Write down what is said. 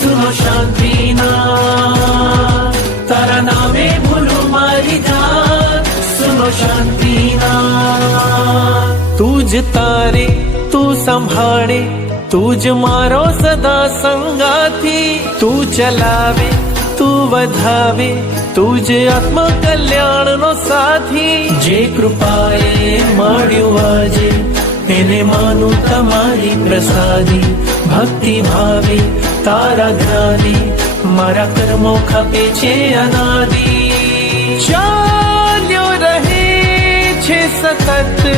સુનો શાંતિનાથ, તારા નામે ભૂલું મારી જાત, સુનો શાંતિનાથ. તું જ તારે, તું સંભાળે, તું જ મારો સદા સંગાથી, તું ચલાવે, તું વધાવે, તું જ આત્મ કલ્યાણનો સાથી. જે કૃપાએ મળ્યું આજે, એને માનું તમારી પ્રસાદી. ભક્તિ ભાવે તારા જ્ઞાને, મારા કર્મો ખપે છે અનાદિ. ચાલ્યો રહે છે સતત